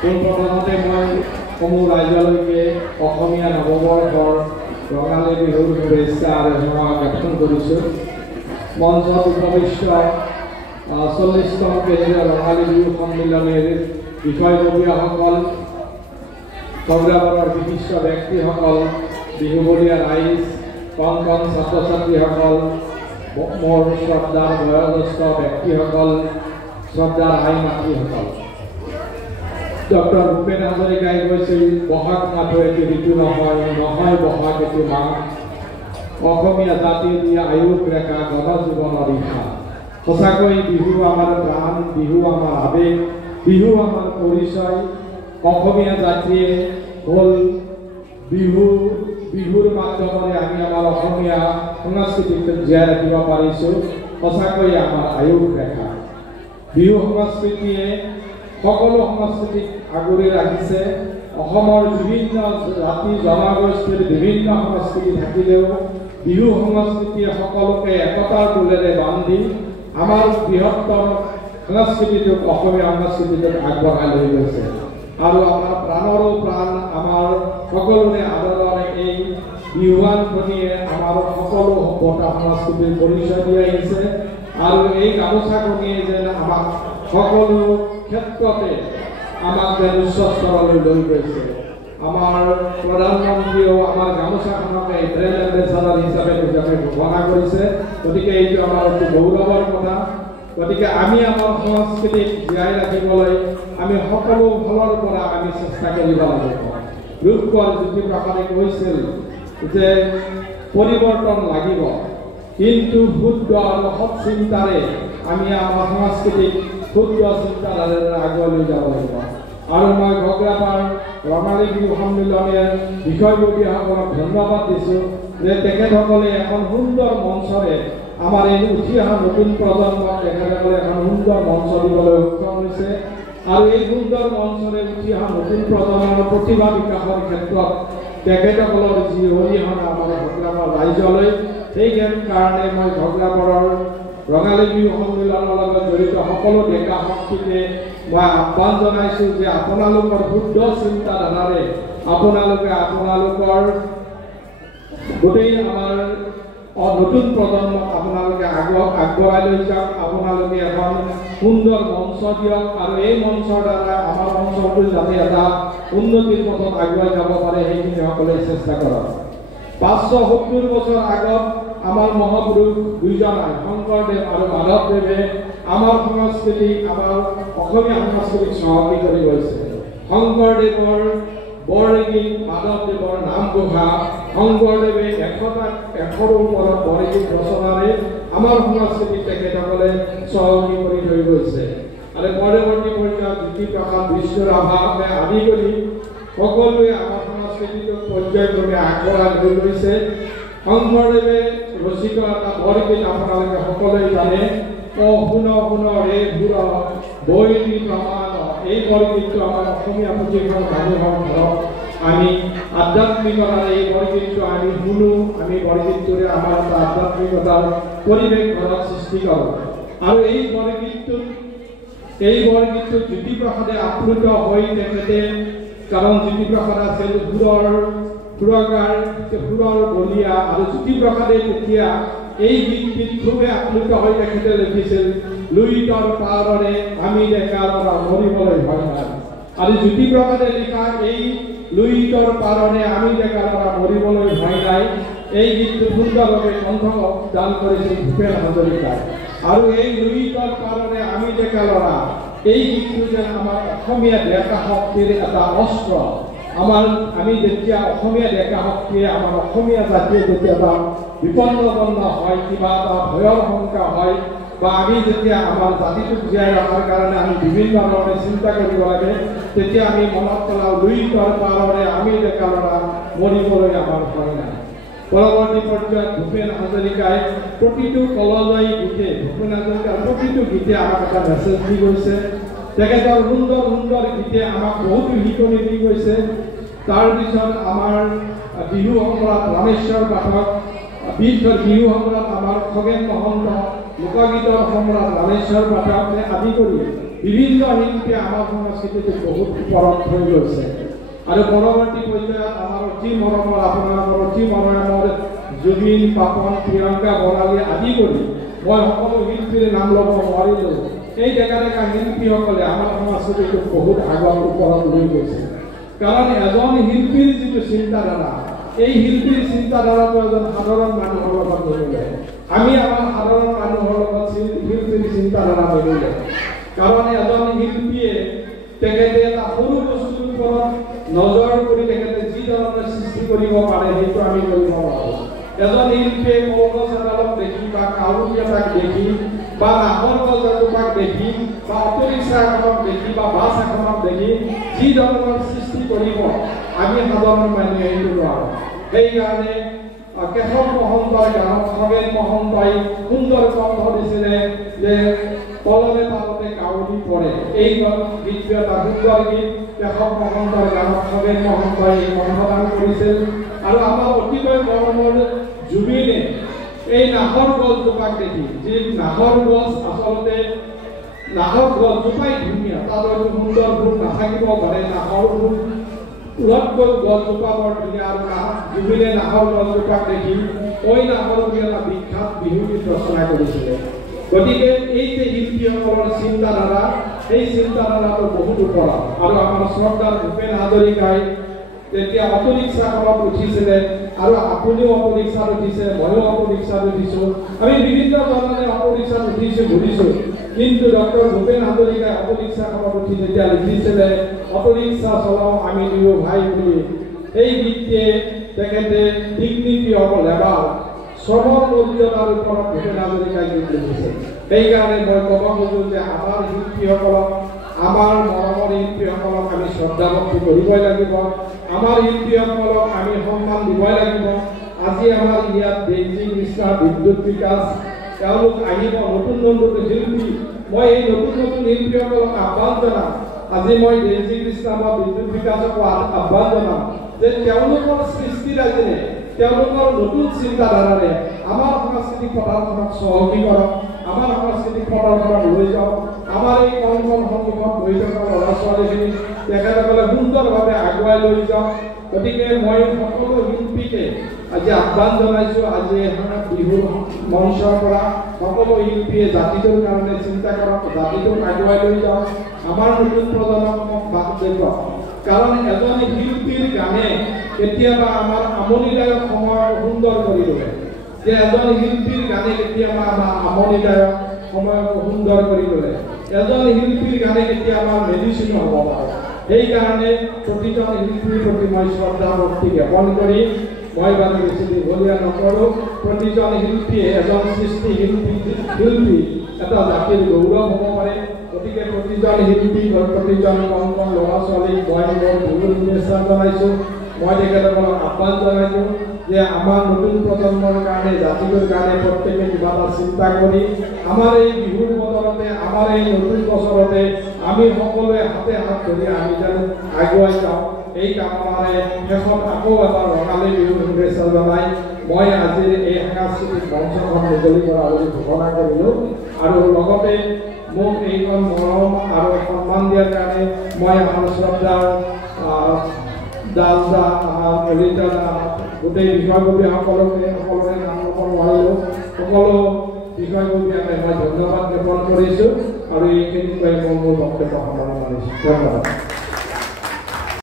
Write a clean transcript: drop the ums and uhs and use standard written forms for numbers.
পোনপ্ৰথমতে মই সমূহ ৰাজ্যলৈকে অসমীয়া নৱবৰ্ষৰ ৰঙালী বিহুৰ শুভেচ্ছা আৰু সেৱা জ্ঞাপন কৰিছোঁ। মঞ্চত উপবিষ্ট 40তম কেন্দ্ৰীয় ৰঙালী বিহু সন্মিলনীৰ বিষয়ববীয়াসকল, সংগ্ৰামৰ বিশিষ্ট ব্যক্তিসকল, বিহুবলীয়া ৰাইজ, কণ কণ ছাত্ৰ ছাত্ৰীসকল, মোৰ শ্ৰদ্ধাৰ বয়োজ্যেষ্ঠ ব্যক্তিসকল, শ্ৰদ্ধাৰ আই মাতৃসকল। ডক্টৰ ভূপেন হাজৰিকাই কৈছিল, বহাগ মাথো এটি ঋতু নহয়, নহয় বহাগ এটি মাহ, অসমীয়া জাতিৰ দিয়া আয়ুস ৰেখা জনজীৱনৰ ৰিহা। সঁচাকৈ বিহু আমাৰ প্ৰাণ, বিহু আমাৰ আৱেগ, বিহু আমাৰ পৰিচয়। অসমীয়া জাতিয়ে হ'ল বিহু, বিহুৰ মাধ্যমেৰে আমি আমাৰ অসমীয়া সংস্কৃতিক জীয়াই ৰাখিব পাৰিছোঁ। সঁচাকৈ আমাৰ আয়ুস ৰেখা। বিহু সংস্কৃতিয়ে সকলো সংস্কৃতিক আগুৰি ৰাখিছে। অসমৰ বিভিন্ন জাতি জনগোষ্ঠীৰ বিভিন্ন সংস্কৃতি থাকিলেও বিহু সংস্কৃতিয়ে সকলোকে একতাৰ দোলেৰে বান্ধি আমাৰ বৃহত্তৰ সংস্কৃতিটোক, অসমীয়া সংস্কৃতিটোক আগবঢ়াই লৈ গৈছে। আৰু আমাৰ প্ৰাণৰো প্ৰাণ, আমাৰ সকলোৰে আদৰৰ এই বিহুৱানখনিয়ে আমাৰ সকলো সভ্যতা সংস্কৃতিৰ পৰিচয় দি আহিছে। আৰু এই গামোচাখনিয়ে যেন আমাক সকলো ক্ষেত্ৰতে আমাক যেন উচ্চ স্তৰলৈ লৈ গৈছে। আমাৰ প্ৰধানমন্ত্ৰীয়েও আমাৰ গামোচাখনকে ব্ৰেণ্ড এম্বেচাডাৰ হিচাপে ঘোষণা কৰিছে। গতিকে এইটো আমাৰ অতি গৌৰৱৰ কথা। গতিকে আমি আমাৰ সংস্কৃতিক জীয়াই ৰাখিবলৈ আমি সকলো ফালৰ পৰা আমি চেষ্টা কৰিব লাগিব। ৰূপকোঁৱৰ জ্যোতিপ্ৰসাদে কৈছিল যে পৰিৱৰ্তন লাগিব, কিন্তু শুদ্ধ আৰু সৎ চিন্তাৰে আমি আমাৰ সংস্কৃতিক শুদ্ধ চিন্তাধাৰাৰে আগুৱাই লৈ যাব লাগিব। আৰু মই ঘগ্ৰাপাৰ ৰঙালী বিহু সন্মিলনীৰ বিষয়ববীয়াসকলক ধন্যবাদ দিছোঁ যে তেখেতসকলে এখন সুন্দৰ মঞ্চৰে আমাৰ এই উঠি অহা নতুন প্ৰজন্মক তেখেতসকলে এখন সুন্দৰ মঞ্চ দিবলৈ সক্ষম হৈছে। আৰু এই সুন্দৰ মঞ্চৰে উঠি অহা নতুন প্ৰজন্মৰ প্ৰতিভা বিকাশৰ ক্ষেত্ৰত তেখেতসকলৰ যি অৰিহণা আমাৰ ঘগ্ৰাপাৰ ৰাইজলৈ, সেই কাৰণে মই ঘগ্ৰাপাৰৰ ৰঙালী বিহু সন্মিলনৰ লগত জড়িত সকলো ডেকা শক্তিকে মই আহ্বান জনাইছোঁ যে আপোনালোকৰ শুদ্ধ চিন্তাধাৰাৰে আপোনালোকৰ গোটেই আমাৰ নতুন প্ৰজন্মক আপোনালোকে আগবঢ়াই লৈ যাওক। আপোনালোকে এখন সুন্দৰ মঞ্চ দিয়ক আৰু এই মঞ্চৰ দ্বাৰা আমাৰ অঞ্চলটো যাতে এটা উন্নতিৰ পথত আগুৱাই যাব পাৰে, সেইখিনি সকলোৱে চেষ্টা কৰক। 570 বছৰ আগত আমাৰ মহাপুৰুষ দুইজনাই, শংকৰদেৱ আৰু মাধৱদেৱে আমাৰ সংস্কৃতিক, আমাৰ অসমীয়া সংস্কৃতিক চহকী কৰি গৈছে। শংকৰদেৱৰ বৰগীত, মাধৱদেৱৰ নামঘোষা, শংকৰদেৱে 100ৰো ওপৰত বৰগীত ৰচনাৰে আমাৰ সংস্কৃতিক তেখেতসকলে চহকী কৰি থৈ গৈছে। আৰু পৰৱৰ্তী পৰ্যায়ত জ্যোতিপ্ৰসাদ, বিষ্ণুৰাভাকে আদি কৰি সকলোৱে আমাৰ সংস্কৃতিটোক পৰ্যায়ক্ৰমে আগবঢ়াই লৈ গৈছে। শংকৰদেৱে ৰচিত এটা বৰগীত আপোনালোকে সকলোৱে জানে, শুন শুন ৰে সুৰ বৈৰী প্ৰমাণ। এই বৰগীতটো আমাৰ অসমীয়া প্ৰতিখন মানুহৰ ঘৰত আমি আধ্যাত্মিকতাৰে এই বৰগীতটো আমি শুনো, আমি বৰগীতটোৰে আমাৰ এটা আধ্যাত্মিকতাৰ পৰিৱেশ ঘৰত সৃষ্টি কৰোঁ। আৰু এই বৰগীতটোত জ্যোতিপ্ৰসাদে আপ্লুত হৈ তেখেতে, কাৰণ জ্যোতিপ্ৰসাদ আছিল সুৰকাৰ, সুৰৰ বলিয়া, আৰু জ্যোতিপ্ৰসাদে তেতিয়া এই গীতটিত খুবে আপ্লুত হৈ তেখেতে লিখিছিল, লুইতৰ পাৰৰে আমি ডেকা ল'ৰা মৰিবলৈ ভয় নাই। আৰু জ্যোতিপ্ৰসাদে লিখা এই লুইতৰ পাৰৰে আমি ডেকা ল'ৰা মৰিবলৈ ভয় নাই, এই গীতটো সুন্দৰভাৱে কণ্ঠদান কৰিছিল ভূপেন হাজৰিকাই। আৰু এই লুইতৰ পাৰৰে আমি ডেকা ল'ৰা, এই গীতটো যেন আমাৰ অসমীয়া ডেকা শক্তিৰ এটা অস্ত্ৰ। আমি যেতিয়া অসমীয়া ডেকা শক্তিয়ে, আমাৰ অসমীয়া জাতিয়ে যেতিয়া এটা বিপন্নপন্ন হয়, কিবা এটা ভয়ৰ শংকা হয়, বা আমি যেতিয়া আমাৰ জাতিটোক জীয়াই ৰখাৰ কাৰণে আমি বিভিন্ন ধৰণে চিন্তা কৰিব লাগে, তেতিয়া আমি মনত পেলাওঁ, লুইতৰ পাৰৰে আমি ডেকা ল'ৰা মৰিবলৈ আমাৰ ভয় নাই। পৰৱৰ্তী পৰ্যায়ত ভূপেন হাজৰিকাই প্ৰতিটো কলজয়ী গীতে, ভূপেন হাজৰিকাৰ প্ৰতিটো গীতে আমাক এটা মেছেজ দি গৈছে। তেখেতৰ সুন্দৰ সুন্দৰ গীতে আমাক বহুতো শিকনি দি গৈছে। তাৰপিছত আমাৰ বিহু সম্ৰাট ৰামেশ্বৰ পাঠক, বিহু সম্ৰাট আমাৰ খগেন মহন্ত, লোকগীতৰ সম্ৰাট ৰামেশ্বৰ পাঠকে আদি কৰি বিভিন্ন শিল্পীয়ে আমাৰ সংস্কৃতিটো বহুত ওপৰত থৈ গৈছে আৰু পৰৱৰ্তী পৰ্যায়ত আমাৰ অতি মৰমৰ আপোনালোকৰ অতি মৰমৰ জুবিন পাপন প্ৰিয়ংকা বৰালী আদি কৰি মই সকলো শিল্পীৰ নাম ল'ব নোৱাৰিলোঁ এই ডেকা ডেকা শিল্পীসকলে আমাৰ সংস্কৃতিটোক বহুত আগৰ ওপৰত লৈ গৈছে কাৰণ এজন শিল্পীৰ যিটো চিন্তাধাৰা এই শিল্পীৰ চিন্তাধাৰাটো এজন সাধাৰণ মানুহৰ লগত নিমিলে আমি আমাৰ সাধাৰণ মানুহৰ লগত শিল্পীৰ চিন্তাধাৰা নিমিলে কাৰণ এজন শিল্পীয়ে তেখেতে এটা সৰু বস্তুৰ ওপৰত নজৰ কৰি তেখেতে যি ধৰণৰ সৃষ্টি কৰিব পাৰে সেইটো আমি কৰিব নোৱাৰোঁ এজন শিল্পীয়ে কলগছ এডালক দেখি বা কাউৰী এটাক দেখি বা নাহৰ গছ এজোপাক দেখি বা অটৰিক্সা এখনক দেখি বা বাছ এখনক দেখি যি ধৰণৰ সৃষ্টি কৰিব আমি সাধাৰণ মানুহে সেইটো নোৱাৰোঁ সেইকাৰণে কেশৱ মহন্তৰ গানত খগেন মহন্তই সুন্দৰ কণ্ঠ দিছিলে যে তলতে তালতে কাউৰী পৰে এই গীতটো এটা সুন্দৰ গীত কেশৱ মহন্তৰ গানত খগেন মহন্তই কণ্ঠদান কৰিছিল আৰু আমাৰ অতিকৈ মৰমৰ জুবিনে এই নাহৰ গছজোপাক দেখি যি নাহৰ গছ আচলতে নাহৰ গছজোপাই ধুনীয়া তাত হয়তো সুন্দৰ ফুল নাথাকিব পাৰে নাহৰ ফুল উলটকৈ গছজোপা বৰ ধুনীয়া আৰু জুবিনে নাহৰ গছজোপাক দেখি ওই নাহৰ বুলি এটা বিখ্যাত বিহু গীত ৰচনা কৰিছিলে গতিকে এই যে শিল্পীসকলৰ চিন্তাধাৰা সেই চিন্তাধাৰাটো বহুত ওপৰত আৰু আমাৰ শ্ৰদ্ধাৰ ভূপেন হাজৰিকাই তেতিয়া অটৰিক্সাখনত উঠিছিলে আৰু আপুনিও অটৰিক্সাত উঠিছে ময়ো অটৰিক্সাত উঠিছোঁ আমি বিভিন্ন ধৰণে অটৰিক্সাত উঠিছোঁ ঘূৰিছোঁ কিন্তু ডক্টৰ ভূপেন হাজৰিকাই অটৰিক্সাখনত উঠি যেতিয়া লিখিছিলে অটৰিক্সা চলাওঁ আমি দুয়ো ভাই বুলি এই গীতটিয়ে তেখেতে ডিগনিটি অফ লেবাৰ শ্ৰমৰ মৰ্যাদাৰ ওপৰত ভূপেন হাজৰিকাই গীত লিখিছে সেইকাৰণে মই ক'ব খোজোঁ যে আমাৰ শিল্পীসকলক আমাৰ মৰমৰ শিল্পীসকলক আমি শ্ৰদ্ধা ভক্তি কৰিবই লাগিব আমাৰ শিল্পীসকলক আমি সন্মান দিবই লাগিব আজি আমাৰ ইয়াত বেইজিং কৃষ্ণা বিদ্যুৎ বিকাশ তেওঁলোক আহিব নতুন নতুন শিল্পী মই এই নতুন নতুন শিল্পীসকলক আহ্বান জনাম আজি মই বেইজিং কৃষ্ণা বা বিদ্যুৎ বিকাশক আহ্বান জনাম যে তেওঁলোকৰ সৃষ্টিৰাজিৰে তেওঁলোকৰ নতুন চিন্তাধাৰাৰে আমাৰ সাংস্কৃতিক পথাৰখনক চহকী কৰক আমাৰ সাংস্কৃতিক পথাৰখনক লৈ যাওক আমাৰ এই কণ সন্মুখত বহি থকা ল'ৰা ছোৱালীখিনি তেখেতসকলে সুন্দৰভাৱে আগুৱাই লৈ যাওক গতিকে মই সকলো শিল্পীকে আজি আহ্বান জনাইছোঁ আজি বিহুৰ মঞ্চৰ পৰা সকলো শিল্পীয়ে জাতিটোৰ কাৰণে চিন্তা কৰক জাতিটোক আগুৱাই লৈ যাওক আমাৰ নতুন প্ৰজন্মক বাট দেখুৱাওক কাৰণ এজন শিল্পীৰ গানে কেতিয়াবা আমাৰ আমনিদায়ক সময় সুন্দৰ কৰি তোলে যে এজন শিল্পীৰ গানে কেতিয়াবা আমাৰ আমনিদায়ক সময় সুন্দৰ কৰি তোলে এজন শিল্পীৰ গানে কেতিয়াবা মেডিচিন হ'ব পাৰে সেইকাৰণে প্ৰতিজন শিল্পীৰ প্ৰতি মই শ্ৰদ্ধা ভক্তি জ্ঞাপন কৰি মই বাৰু বেছি দীঘলীয়া নকৰোঁ প্ৰতিজন শিল্পীয়ে এজন সৃষ্টি শিল্পী এটা জাতিৰ গৌৰৱ হ'ব পাৰে গতিকে প্ৰতিজন শিল্পী প্ৰতিজন কণ কণ ল'ৰা ছোৱালীক মই মোৰ বিহুৰ শুভেচ্ছা জনাইছোঁ মই তেখেতসকলক আহ্বান জনাইছোঁ যে আমাৰ নতুন প্ৰজন্মৰ কাৰণে জাতিটোৰ কাৰণে প্ৰত্যেকে কিবা এটা চিন্তা কৰি আমাৰ এই বিহুৰ বতৰতে আমাৰ এই নতুন বছৰতে আমি সকলোৱে হাতে হাত ধৰি আমি যেন আগুৱাই যাওঁ এই কামনাৰে শেষত আকৌ এবাৰ ৰঙালী বিহুৰ শুভেচ্ছা জনাই মই আজিৰ এই সাংস্কৃতিক মঞ্চখন মুকলি কৰা বুলি ঘোষণা কৰিলোঁ আৰু লগতে মোক এইখন মৰম আৰু সন্মান দিয়াৰ কাৰণে মই আমাৰ শ্ৰদ্ধাৰ দাসদা আমাৰ কলিতা গোটেই বিষয়ববীয়াসকলকে সকলোৰে নাম ল'ব নোৱাৰিলোঁ সকলো বিষয়ববীয়াকে মই ধন্যবাদ জ্ঞাপন কৰিছোঁ আৰু এইখিনি কৈ মই মোৰ বক্তব্য সামৰণি মাৰিছোঁ ধন্যবাদ।